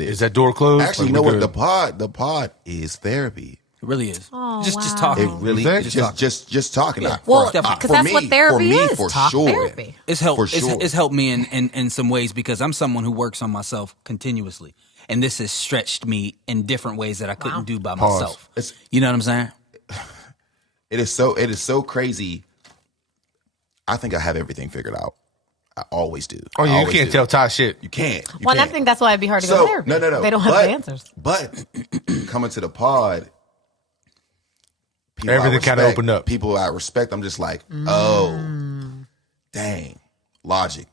it is. Is that door closed? Actually, you know what? The pod is therapy. It really is. Oh, just talking. It really just talking. Yeah. Well, because that's what therapy is. For Talk sure. therapy. It's helped. For sure. It's helped me in some ways because I'm someone who works on myself continuously, and this has stretched me in different ways that I couldn't do by myself. You know what I'm saying? It is so crazy. I think I have everything figured out. I always do. Oh, you can't tell Ty shit. You can't. I think that's why it'd be hard to go to therapy. No. They don't have the answers. But coming to the pod, everything kind of opened up. People I respect, I'm just like, oh, dang, logic.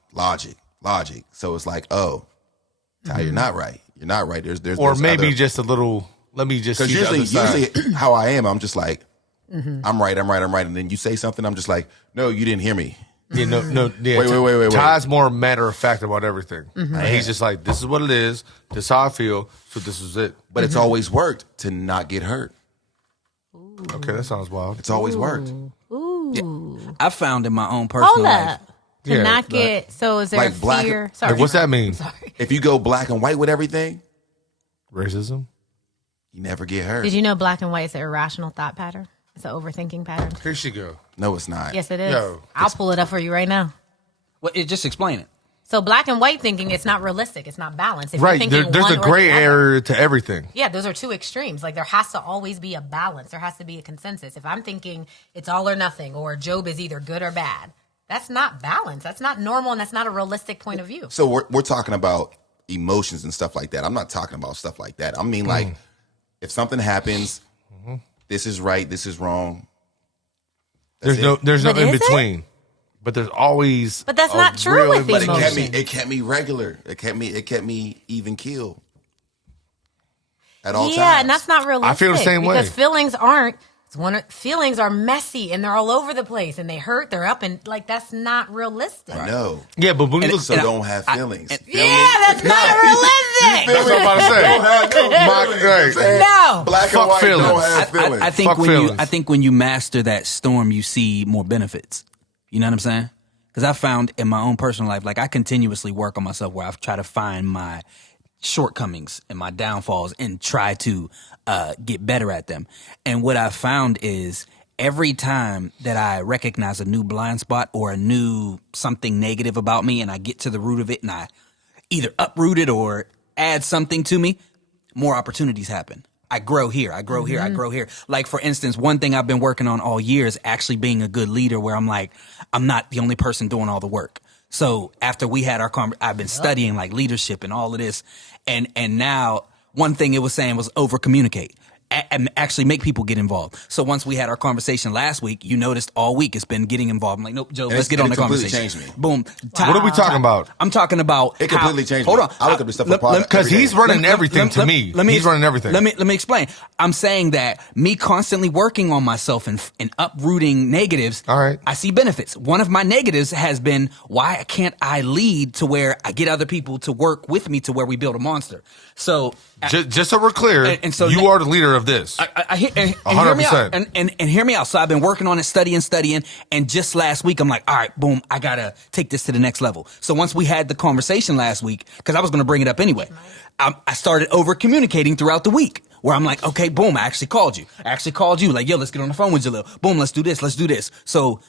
So it's like, oh, Ty, you're not right. You're not right. There's maybe other, just a little. Let me just. Because usually how I am, I'm just like, I'm right, and then you say something, I'm just like, no, you didn't hear me. Yeah, no. Yeah, wait. Ty's more matter of fact about everything. And he's just like, this is what it is. This is how I feel. So this is it. But it's always worked to not get hurt. Okay, that sounds wild. It's always worked. Ooh. Yeah. I found in my own personal life. To not get, so is there like a fear? Sorry. What's that mean? Sorry. If you go black and white with everything, racism, you never get hurt. Did you know black and white is an irrational thought pattern? It's an overthinking pattern. Here she go. No, it's not. Yes, it is. Yo, I'll pull it up for you right now. Well, just explain it. So black and white thinking, it's not realistic. It's not balanced. If right. you're thinking There's one a or gray the other, area to everything. Yeah, those are two extremes. Like there has to always be a balance. There has to be a consensus. If I'm thinking it's all or nothing or Job is either good or bad, that's not balance. That's not normal, and that's not a realistic point of view. So we're talking about emotions and stuff like that. I'm not talking about stuff like that. I mean, like, if something happens, this is right, this is wrong. There's no in between. But there's always. But that's not true with But emotion. it kept me regular. It kept me even keel at all times. Yeah, and that's not realistic. I feel the same way. Because feelings are messy and they're all over the place and they hurt. They're up and like that's not realistic. I know. Yeah, but when you look, don't have feelings. That's not realistic. That's what I'm about to say. No. Black Fuck and white feelings. don't have feelings. I think when you master that storm, you see more benefits. You know what I'm saying? Because I found in my own personal life, like I continuously work on myself where I've tried to find my shortcomings and my downfalls and try to get better at them. And what I found is every time that I recognize a new blind spot or a new something negative about me and I get to the root of it and I either uproot it or add something to me, more opportunities happen. I grow here. I grow here. I grow here. Like, for instance, one thing I've been working on all year is actually being a good leader where I'm like, I'm not the only person doing all the work. So after we had our I've been studying like leadership and all of this. And now one thing it was saying was over communicate and actually make people get involved. So once we had our conversation last week, you noticed all week it's been getting involved. I'm like, nope, Joe, let's get on the conversation. Changed me. Boom. What are we talking about? I'm talking about it completely changed me. Hold on. I look up the stuff apart because he's running everything to me. He's running everything. Let me explain. I'm saying that me constantly working on myself and uprooting negatives. All right. I see benefits. One of my negatives has been why can't I lead to where I get other people to work with me to where we build a monster. So just so we're clear, and so you are the leader of this. And hear me out. And hear me out. So I've been working on it, studying, and just last week I'm like, all right, boom, I gotta take this to the next level. So once we had the conversation last week, because I was gonna bring it up anyway, I started over communicating throughout the week. Where I'm like, okay, boom, I actually called you. Like, yo, let's get on the phone with Jalil. Boom, let's do this. So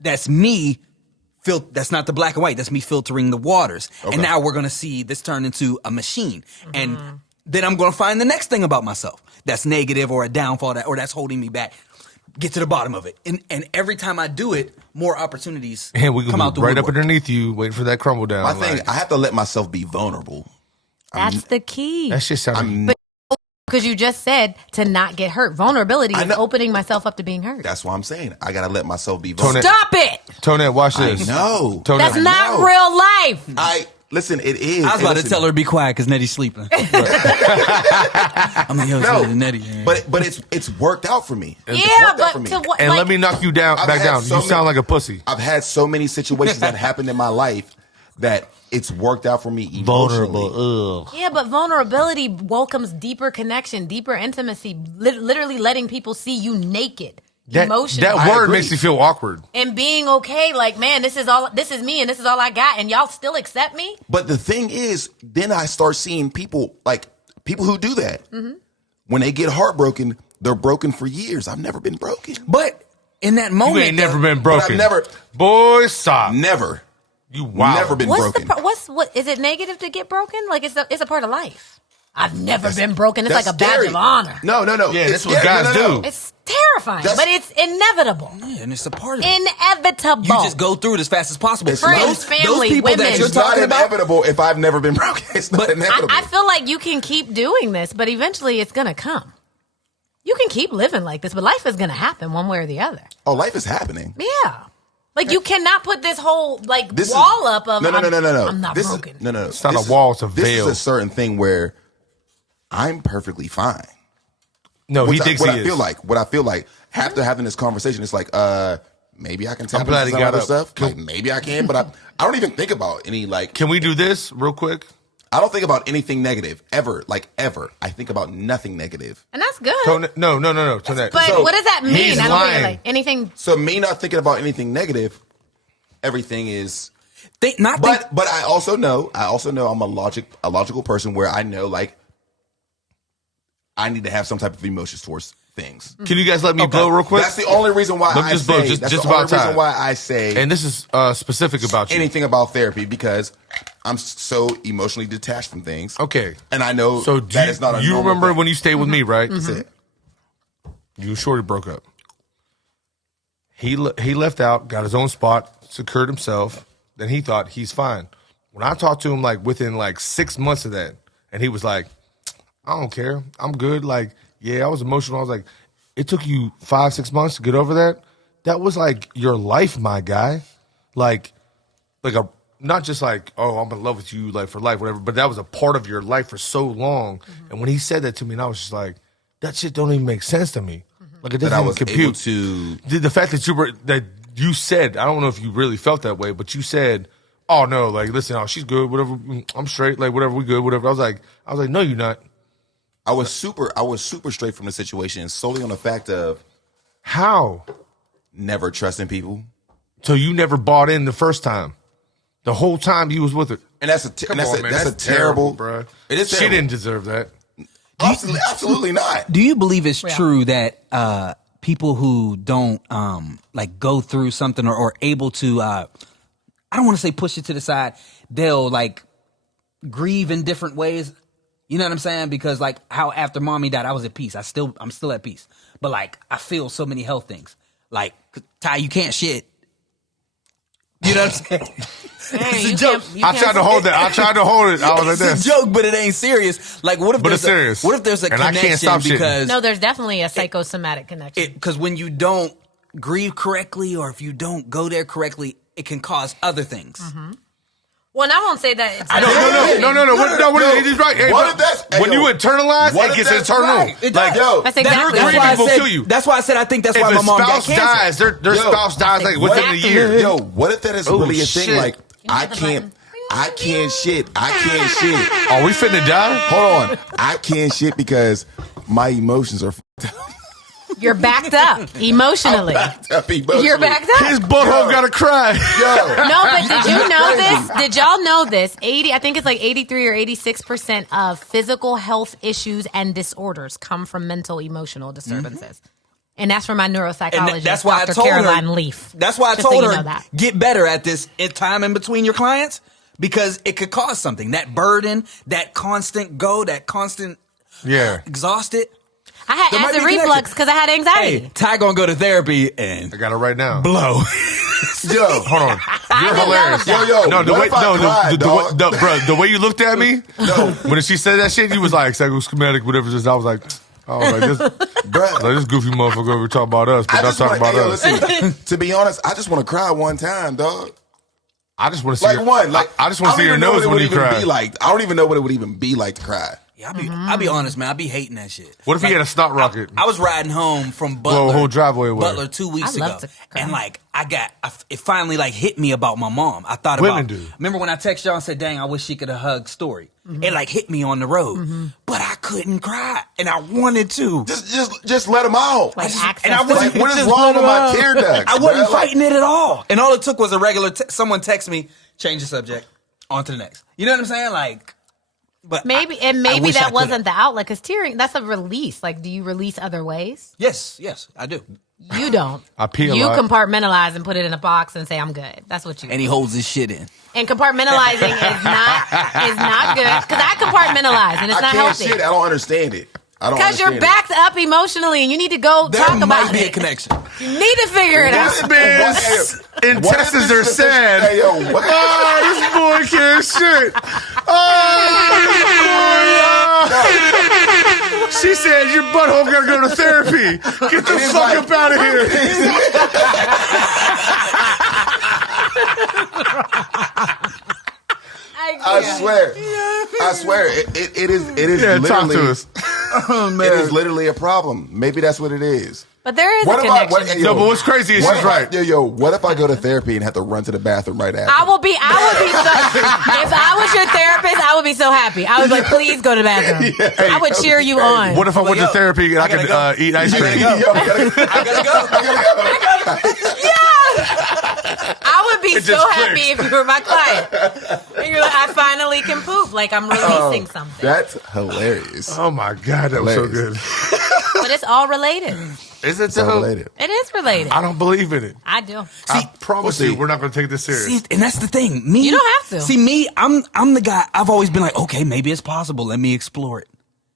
that's me. That's not the black and white. That's me filtering the waters. Okay. And now we're going to see this turn into a machine. And then I'm going to find the next thing about myself that's negative or a downfall or that's holding me back. Get to the bottom of it. And every time I do it, more opportunities come out the right woodwork. up underneath you, waiting for that crumble down. My thing, I have to let myself be vulnerable. That's the key. That shit sounds... Because you just said to not get hurt. Vulnerability is opening myself up to being hurt. That's what I'm saying. I got to let myself be vulnerable. Stop it! Tonette, watch this. No. That's not real life. Listen, it is. I was about to tell her to be quiet because Nettie's sleeping. I'm like, yo, Nettie. But it's worked out for me. But to what? And let me knock you back down. You sound like a pussy. I've had so many situations that happened in my life that it's worked out for me emotionally. Vulnerable. Yeah, but vulnerability welcomes deeper connection, deeper intimacy, literally letting people see you naked. emotionally. That word makes me feel awkward. And being okay, like, man, this is me and this is all I got, and y'all still accept me? But the thing is, then I start seeing people who do that. When they get heartbroken, they're broken for years. I've never been broken. But in that moment, You ain't never been broken. I've never. Boy, stop. Never. You wow. Never been broken. What is it negative to get broken? Like it's a part of life. I've never been broken. It's That's like a badge scary. of honor. No. Yeah, It's that's what scary. guys do. It's terrifying, but it's inevitable. Yeah, and it's a part of it. Inevitable. You just go through it as fast as possible. Friends, family, those people women. that you're It's not talking about. inevitable if I've never been broken. It's not inevitable. I feel like you can keep doing this, but eventually it's going to come. You can keep living like this, but life is going to happen one way or the other. Oh, life is happening. Yeah. Like you cannot put this whole wall up of no. I'm not this broken. No. It's not a wall, it's a This veil. is a certain thing where I'm perfectly fine. No, he thinks what he I is. feel like. What I feel like after having this conversation, it's like, maybe I can tap I'm glad into he some got other up. stuff. Like maybe I can, but I don't even think about any like. Can we do this real quick? I don't think about anything negative ever. Like ever. I think about nothing negative. And that's good. No. Tonette. But So, what does that mean? he's I don't lying. think like anything. So me not thinking about anything negative, everything is. But But I also know I'm a logical person where I know like I need to have some type of emotions towards things. Can you guys let me blow real quick? That's the only reason why Let me I just blow, say. just That's the about only reason time. why I say. And this is specific about you. anything about therapy because I'm so emotionally detached from things. Okay. And I know So that is not a you normal remember thing. when you stayed with me, right? That's it. You and Shorty broke up. He left out, got his own spot, secured himself. Then he thought he's fine. When I talked to him, like within like 6 months of that, and he was like, "I don't care, I'm good." Like, yeah, I was emotional. I was like, "It took you 5-6 months to get over that. That was like your life, my guy. Like a not just like, oh, I'm in love with you, like for life, whatever. But that was a part of your life for so long. And when he said that to me, and I was just like, that shit don't even make sense to me. Like it doesn't That I even was compute. able to. The fact that you said, I don't know if you really felt that way, but you said, "Oh no, like listen, she's good, whatever, I'm straight, like whatever, we good, whatever." I was like, no, you're not. I was super straight from the situation solely on the fact of How? never trusting people. So you never bought in the first time, the whole time you was with her. And that's a terrible, bro. It is She terrible. didn't deserve that. Absolutely not. do you believe it's true that people who don't like go through something or able to I don't want to say push it to the side, they'll like grieve in different ways? You know what I'm saying? Because like how after mommy died, I was at peace. I'm still at peace. But like I feel so many health things. Like, Ty, you can't shit. You know what I'm saying? Hey, It's a joke. I tried to hold that. I tried to hold it. I was like It's this. a joke, but it ain't serious. Like, what if But there's it's serious. what if there's a And I connection can't stop shitting. because No, there's definitely a psychosomatic connection. because when you don't grieve correctly or if you don't go there correctly, it can cause other things. Well, and I won't say that it's No. He's right. Hey, What if that's- when hey, yo, you internalize, what it if gets that's internal. right? It Like, does. yo, That's that exactly grieving right. will kill you. That's why I said I think that's If why a my mom got spouse cancer. dies, their Yo, spouse dies like within a exactly. year. Yo, what if that is Oh, really a shit. thing? Like, You hit the I can't shit. Are we finna die? Hold on. I can't shit because my emotions are You're backed up emotionally. backed up emotionally. You're backed up. His butthole gotta cry. Yo. No, but did you know crazy. this? Did y'all know this? I think it's like 83 or 86% of physical health issues and disorders come from mental emotional disturbances. And that's from my neuropsychologist, And that's why Dr. I told Caroline her. Leaf. That's why I Just so told you her know that. get better at this in time in between your clients because it could cause something. That burden, that constant that constant Yeah. exhausted. I had There might acid be a connection. reflux because I had anxiety. Hey, Ty gonna go to therapy and I got it right now. blow. Yo. Hold on. You're did hilarious. all of Yo, No, the what way, if I no, cried, dog? bro, the way you looked at me, No. when she said that shit, you was like, psychoschematic, whatever. Just, I was like, this goofy motherfucker over talking about us, but I not just talking want about us. listen, to be honest, I just want to cry one time, dog. I just want to see Like one. Like I just want to see your don't even know nose what it when would you even cry. be like. I don't even know what it would even be like to cry. Yeah, I'll be honest, man. I be hating that shit. What if he had a snot rocket? I was riding home from Blow Butler, a whole driveway away. Butler 2 weeks I ago, love to cry. and like it finally like hit me about my mom. I thought Women about. do. Remember when I texted y'all and said, "Dang, I wish she could have hugged Story." It like hit me on the road, but I couldn't cry, and I wanted to. Just let them out. Like access. And I wasn't. Like, what is just wrong let with my 'em out. tear ducts? I wasn't bro? Like, fighting it at all, and all it took was a regular. Someone text me, change the subject, on to the next. You know what I'm saying? Like, but Maybe I wish I that could've. wasn't the outlet, because tearing, that's a release. Like, do you release other ways? Yes, I do. You don't. I pee a You lot. compartmentalize and put it in a box and say, I'm good. That's what you do. And he holds his shit in. And compartmentalizing is not good, because I compartmentalize and it's I not can't healthy. shit. I don't understand it. I don't Because you're understand backed up emotionally and you need to go There talk might about be a it. connection. You need to figure it out. This man's intestines are sad. Hey, yo, what? Oh, this boy can't shit. Oh, she said your butthole gotta go to therapy. Get the fuck like- up out of here. I swear, it is Yeah, talk literally. to us. It is literally a problem. Maybe that's what it is. But there is What a if I? connection. No, but what's crazy is she's right. What if I go to therapy and have to run to the bathroom right after? I would be so, if I was your therapist, I would be so happy. I would be like, please go to the bathroom. I would cheer you on. What if I went to therapy and I could eat ice cream? I gotta go. I would be It so just happy clicks. if you were my client. And you're like, I finally can poop. Like, I'm releasing something. That's hilarious. Oh my God, that was so Hilarious. good. But it's all related. Is it So though? related. It is related. I don't believe in it. I do. I promise we'll you, see. we're not going to take this serious. See, and that's the thing. Me, You don't have to. See, me, I'm the guy. I've always been like, okay, maybe it's possible. Let me explore it.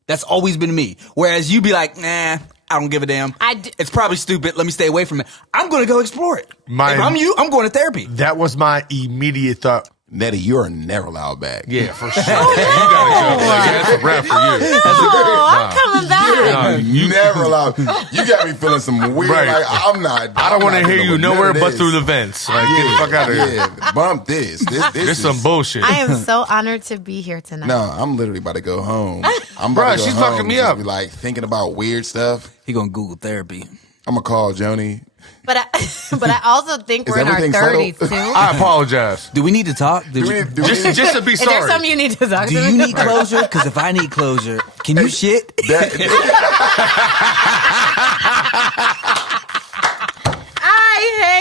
That's always been me. Whereas you be like, nah, I don't give a damn. It's probably stupid. Let me stay away from it. I'm gonna go explore it. If I'm you, I'm going to therapy. That was my immediate thought. Nettie, you're never allowed back. Yeah, for sure. You gotta go. Like, that's a wrap for you. Oh, I'm coming back. You never allowed. You got me feeling some weird. Right. Like I'm not. I don't want to hear you nowhere but through the the. vents. Like, get the fuck out of here. Yeah, bump this. This This is some bullshit. I am so honored to be here tonight. No, I'm literally about to go home. I'm Bruh, about to go she's home fucking me just up. Be like thinking about weird stuff. He gonna Google therapy. I'm gonna call Joni. But I also think Is we're in our everything 30s, settled? too. I apologize. Do we need to talk? Just to be Is there sorry. something you need to talk Do to you me need closure? Because if I need closure, can you shit?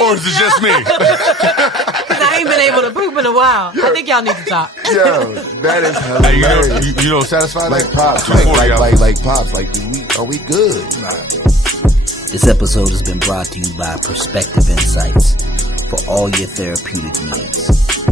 Or is it just me? Because I ain't been able to poop in a while. I think y'all need to talk. Yo, that is Hey, hilarious. you know, satisfied Like that? pops, 240 out. like pops. Like, are we good? This episode has been brought to you by Perspective Insights for all your therapeutic needs.